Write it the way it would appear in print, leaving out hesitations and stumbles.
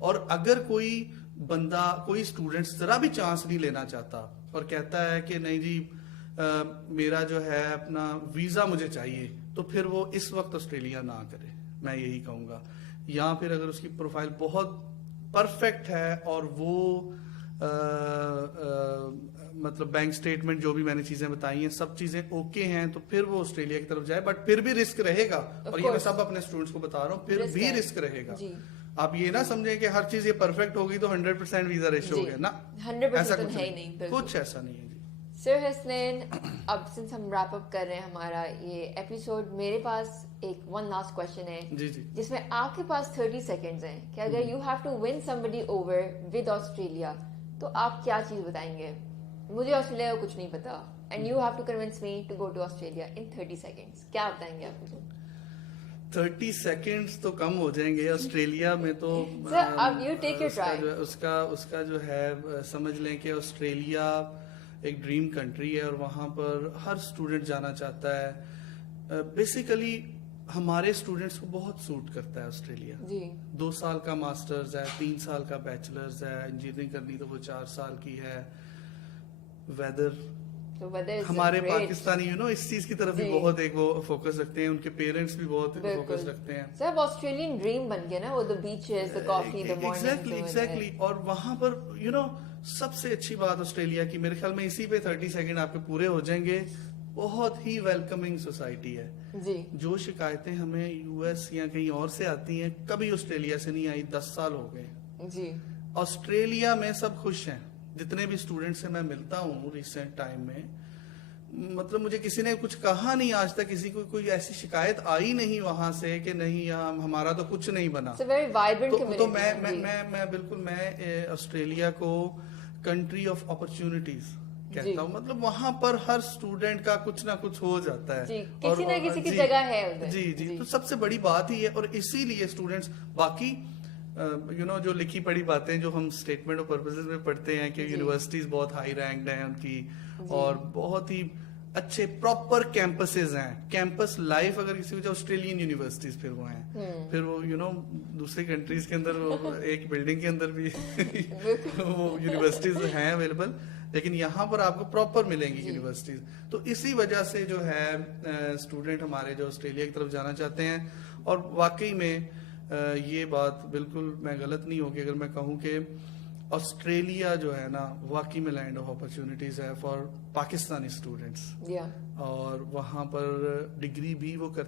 اور اگر کوئی بندہ کوئی اسٹوڈنٹ ذرا بھی چانس نہیں لینا چاہتا اور کہتا ہے کہ نہیں جی میرا جو ہے اپنا ویزا مجھے چاہیے, تو پھر وہ اس وقت آسٹریلیا نہ کرے, میں یہی کہوں گا. یا پھر اگر اس کی پروفائل بہت پرفیکٹ ہے اور وہ مطلب بینک اسٹیٹمنٹ جو بھی میں نے چیزیں بتائی ہیں سب چیزیں اوکے ہیں, تو پھر وہ آسٹریلیا کی طرف جائے. بٹ پھر بھی رسک رہے گا, اور یہ میں سب اپنے اسٹوڈنٹس کو بتا رہا ہوں, پھر بھی رسک رہے گا. آپ یہ نہ سمجھیں کہ ہر چیز یہ پرفیکٹ ہوگی تو 100% ویزا ریشو ہو گیا نا, 100% ہے ہی نہیں, کچھ ایسا نہیں ہے. سر حسنین, اب سنس ہم ریپ اپ کر رہے ہیں ہمارا یہ ایپیسوڈ, میرے پاس ایک ون لاسٹ کوشچن ہے جس میں آپ کے پاس 30 سیکنڈز ہیں کہ اگر you have to win somebody over with Australia تو آپ کیا چیز بتائیں گے؟ مجھے آسٹریلیا کا کچھ نہیں پتا and you have to convince me to go to Australia in 30 seconds. کیا بتائیں گے آپ مجھے؟ 30 سیکنڈز تو کم ہو جائیں گے. آسٹریلیا میں تو اس کا جو ہے سمجھ لیں کہ آسٹریلیا ایک ڈریم کنٹری ہے, اور وہاں پر ہر اسٹوڈنٹ جانا چاہتا ہے. بیسیکلی ہمارے اسٹوڈنٹس کو بہت سوٹ کرتا ہے آسٹریلیا. 2 سال کا ماسٹرز ہے, 3 سال کا بیچلرز ہے, انجینئرنگ کرنی تو وہ 4 سال کی ہے. ویدر ہمارے پاکستانی اس چیز کی طرف بھی بہت ایک وہ فوکس رکھتے ہیں, ان کے پیرنٹس بھی بہت فوکس رکھتے ہیں. سب آسٹریلین ڈریم بن گیا نا وہ, the beaches, the coffee, the morning. Exactly. اور وہاں پر سب سے اچھی بات آسٹریلیا کی, میرے خیال میں اسی پہ 30 سیکنڈ آپ کے پورے ہو جائیں گے, بہت ہی ویلکمنگ سوسائٹی ہے. جو شکایتیں ہمیں یو ایس یا کہیں اور سے آتی ہیں کبھی آسٹریلیا سے نہیں آئی. 10 سال ہو گئے. آسٹریلیا میں سب خوش ہیں. جتنے بھی اسٹوڈنٹ سے میں ملتا ہوں ریسنٹ ٹائم میں, مطلب مجھے کسی نے کچھ کہا نہیں آج تک, کسی کو کوئی ایسی شکایت آئی نہیں وہاں سے کہ نہیں ہمارا تو کچھ نہیں بنا. تو میں بالکل میں آسٹریلیا کو کنٹری آف اپرچونٹیز کہتا ہوں. مطلب وہاں پر ہر اسٹوڈنٹ کا کچھ نہ کچھ ہو جاتا ہے, کسی نہ کسی کی جگہ ہے. جی تو سب سے بڑی بات ہی ہے. اور اسی لیے اسٹوڈنٹس باقی جو لکھی پڑھی باتیں جو ہم اسٹیٹمنٹ آف پرپزز میں پڑھتے ہیں کہ یونیورسٹیز بہت ہائی رینکڈ ہیں ان کی, اور بہت ہی اچھے پراپر کیمپسز ہیں. کیمپس لائف اگر کسی وجہ آسٹریلین یونیورسٹیز پھر وہ ہیں, پھر وہ دوسری کنٹریز کے اندر ایک بلڈنگ کے اندر بھی وہ یونیورسٹیز ہیں اویلیبل, لیکن یہاں پر آپ کو پراپر ملیں گی یونیورسٹیز. تو اسی وجہ سے جو ہے اسٹوڈنٹ ہمارے جو آسٹریلیا کی طرف جانا چاہتے ہیں. اور واقعی میں یہ بات بالکل میں غلط نہیں ہوگی اگر میں کہوں کہ آسٹریلیا جو ہے نا واقعی میں لینڈ آف اپرچونٹیز ہے فار پاکستانی اسٹوڈنٹس, اور وہاں پر ڈگری بھی وہ کرتے